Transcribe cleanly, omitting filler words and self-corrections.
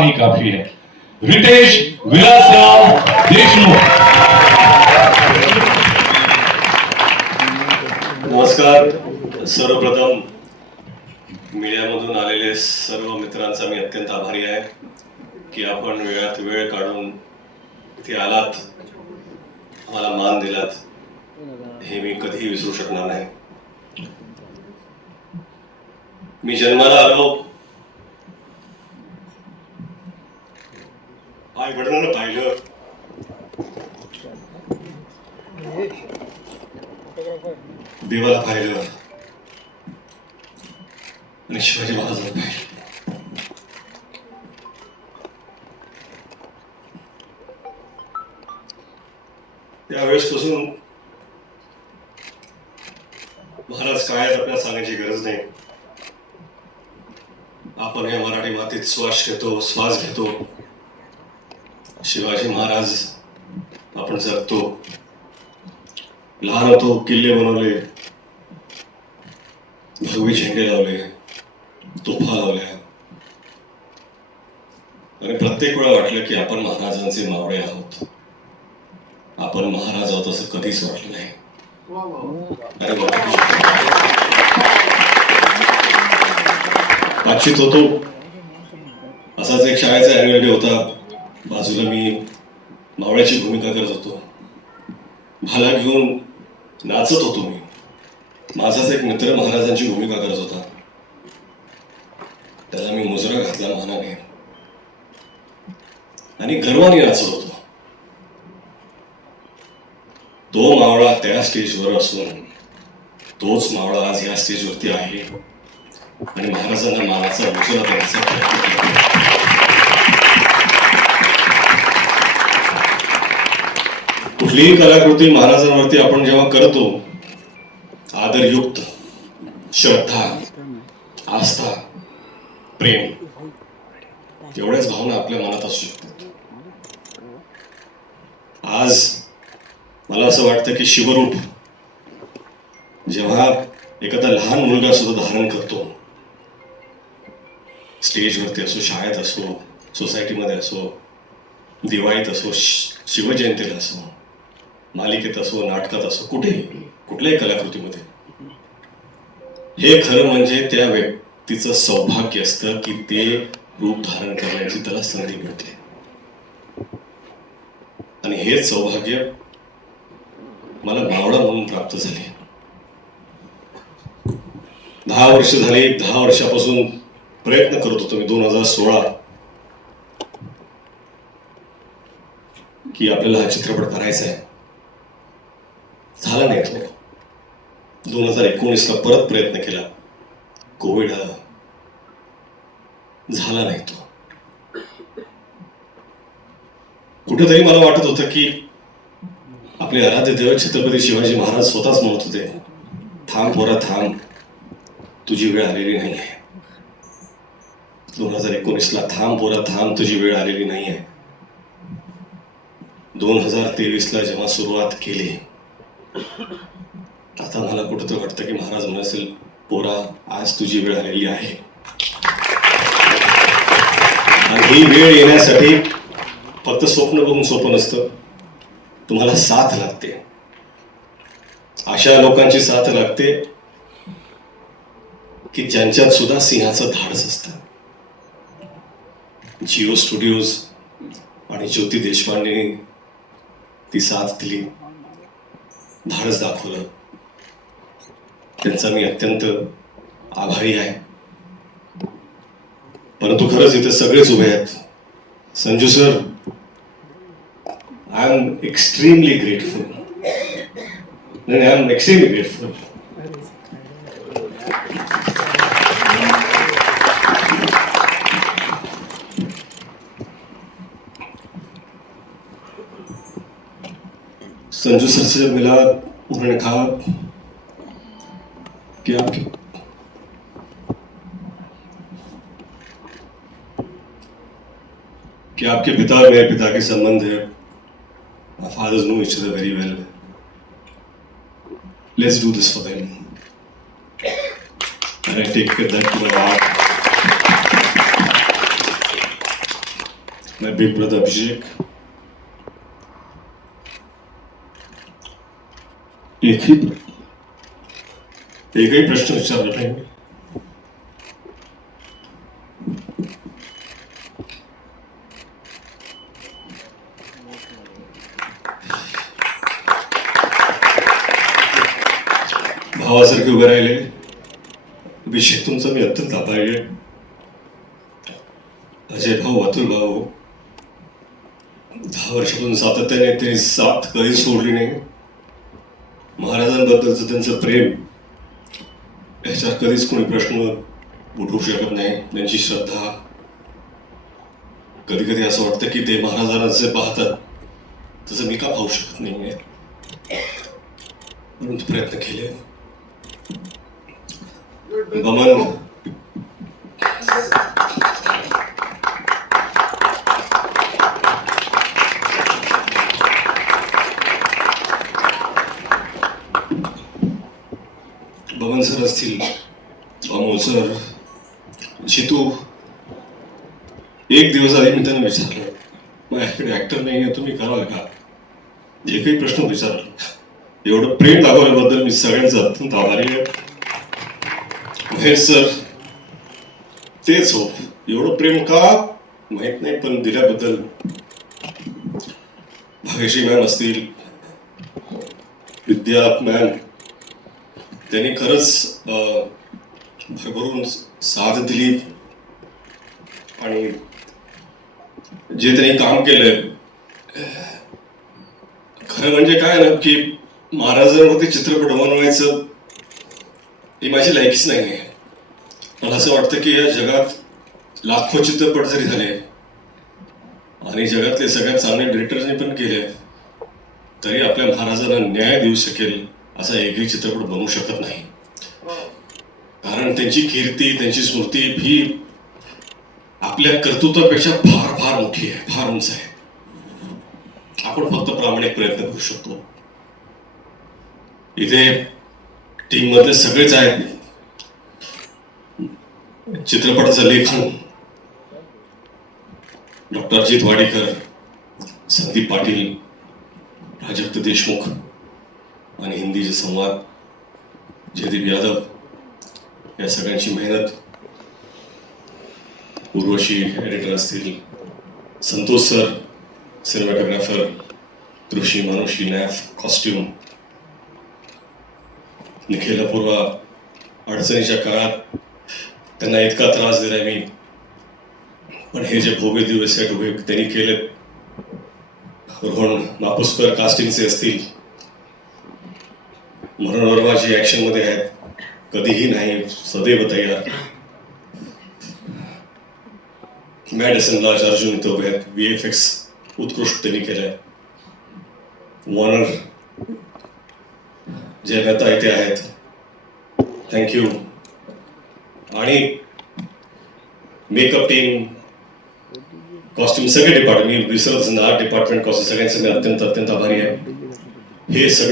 कहानी काफी है. रितेश विलासराव देशमुख. नमस्कार. सर्वप्रथम मीडियामधून आलेले सर्व मित्रांचा मी अत्यंत आभारी आहे की आपण वेळात वेळ काढून इथे आलात, आम्हाला मान दिलात, हे मी कधीही विसरू शकणार नाही. मी जन्माला आलो आई वडिलांना पाहिलं, देवाला पाहिलं आणि शिवाजी महाराजांना पाहिलं. त्यावेळेसपासून महाराज काय आहेत आपल्याला सांगायची गरज नाही. आपण या मराठी मातीत श्वास घेतो. शिवाजी महाराज आपण जगतो. लहान होतो, किल्ले बनवले, भगवी झेंडे लावले, तोफा लावल्या आणि प्रत्येक वेळा वाटलं की आपण महाराजांचे मावळे आहोत, आपण महाराज आहोत असं कधीच वाटलं नाही. पाचवीत होतो, असाच एक शाळेचा अॅन्युअल डे होता. बाजूला मी मावळ्याची भूमिका करत होतो. भाला घेऊन नाचत होतो मी. माझाच एक मित्र महाराजांची भूमिका करत होता. त्याला मी मुजरा घातला मानाने आणि गर्वाने नाचत होतो. तो मावळा त्या स्टेजवर असून तोच मावळा आज या स्टेजवरती आहे आणि महाराजांना मानाचा मुजरा देण्याचा प्रयत्न केला. कुठलीही कलाकृती महाराजांवरती आपण जेव्हा करतो, आदरयुक्त, श्रद्धा, आस्था, प्रेम, तेवढ्याच भावना आपल्या मनात असू शकतात. आज मला असं वाटतं की शिवरूप जेव्हा एखादा लहान मुलगा सुद्धा धारण करतो, स्टेजवरती असो, शाळेत असो, सोसायटीमध्ये असो, दिवाळीत असो, शिवजयंतीला असो, मालिकेत असो, नाटकात असो, कुठल्याही कलाकृतीमध्ये, हे खरं म्हणजे त्या व्यक्तीचं सौभाग्य असतं की ते रूप धारण करण्याची त्याला संधी मिळते. आणि हेच सौभाग्य मला मावळा म्हणून प्राप्त झाले. 10 वर्ष झाली. 10 वर्षापासून प्रयत्न करत होतो मी. 2016 की आपल्याला हा चित्रपट करायचा आहे. झाला नाही तो. 2019ला परत प्रयत्न केला. कोविड आला, झाला नाही तो. कुठेतरी मला वाटत होतं की आपले आराध्य देव छत्रपती शिवाजी महाराज स्वतःच म्हणत होते, थांब पोरा थांब, तुझी वेळ आलेली नाही आहे. 2019ला थांब पोरा थांब, तुझी वेळ आलेली नाही आहे. 2023ला जेव्हा सुरुवात केली, आता मला कुठंतरी वाटतं की महाराज म्हणाल, पोरा आज तुझी वेळ आलेली आहे. आणि ही वेळ येण्यासाठी फक्त स्वप्न बघून सोपं नसतं. तुम्हाला साथ लागते. अशा लोकांची साथ लागते की ज्यांच्यात सुद्धा सिंहाचं धाडस असतं. जिओ स्टुडिओज आणि ज्योती देशपांडेंनी ती साथ दिली, धाडस दाखवलं. त्यांचा मी अत्यंत आभारी आहे. परंतु खरंच इथे सगळेच उभे आहेत. Sanju sir, I am extremely grateful. I am extremely grateful. Sanju sir से मिला, उन्होंने कहा कि आपके पिता और मेरे पिता के संबंध है. My fathers know each other very well. Let's do this for them. And I take that to my heart. My big brother Abhishek. एकही प्रश्न विचारला नाही. भावासारखे उभे राहिले. अभिषेक तुमचा मी अत्यंत आभारी आहे. अजय भाऊ, अतुल भाऊ, 10 वर्षापासून सातत्याने त्यांनी साथ कधी सोडली नाही. महाराजांबद्दलचं त्यांचं प्रेम याच्यावर कधीच कोणी प्रश्न उठवू शकत नाही. त्यांची श्रद्धा, कधी कधी असं वाटतं की ते महाराजांना जे पाहतात तसं मी का पाहू शकत नाहीये, परंतु प्रयत्न केले. बमन, बमन सर असतील, अमोल सर, जितू. एक दिवस आधी मी त्यांना विचारलं, माझ्याकडे ऍक्टर नाही आहे, तुम्ही कराल का? एकही प्रश्न विचारला. एवढं प्रेम दाखवल्याबद्दल मी सगळ्यांचा अत्यंत आभारी आहे. महेश सर तेच हो, एवढं प्रेम का माहित नाही, पण दिल्याबद्दल. भाग्यश्री मॅम असतील, विद्या मॅम, त्यांनी खरंच भरभरून साथ दिली आणि जे त्यांनी काम केलंय, खरं म्हणजे काय ना की महाराजांवरती चित्रपट बनवायचं ही माझी लायकीच नाही आहे. मला असं वाटतं की या जगात लाखो चित्रपट जरी झाले आणि जगातले सगळ्यात चांगले डिरेक्टर्सने पण केले, तरी आपल्या महाराजांना न्याय देऊ शकेल असा एकही चित्रपट बनवू शकत नाही. कारण त्यांची कीर्ती, त्यांची स्मृती ही आपल्या कर्तृत्वापेक्षा फार फार मोठी आहे, फार उंच आहे. आपण फक्त प्रामाणिक प्रयत्न करू शकतो. इथे टीम मधले सगळेच आहेत. चित्रपटाचं लेखन डॉक्टर अजित वाडेकर, संदीप पाटील, प्राजक्त देशमुख आणि हिंदीचे संवाद जयदीप यादव, या सगळ्यांची मेहनत. उर्वशी एडिटर असतील, संतोष सर सिनेमॅटोग्राफर, कृषी, मानुषी, नॅफ, कॉस्ट्युम, निखिल अपूर्वा. अडचणीच्या काळात त्यांना इतका त्रास दिलाय मी, पण हे जे भव्य दिव्य सेट उभे त्यांनी केले. रोहन मापुसकर कास्टिंगचे असतील, मनोहर वर्माजी ऍक्शन मध्ये आहेत, कधीही नाही, सदैव तयार. मॅडिसन लाज अर्जुन इथं उभे आहेत, VFX उत्कृष्ट त्यांनी केलंय. वॉर्नर जे नेता इथे आहेत, थँक्यू. आणि मेकअप टीम, कॉस्ट्युम, सगळे डिपार्टमेंट, मी विसरत आर्ट डिपार्टमेंट, कॉस्ट्युम, सगळ्यांचे मी अत्यंत अत्यंत आभारी आहे. हे सगळे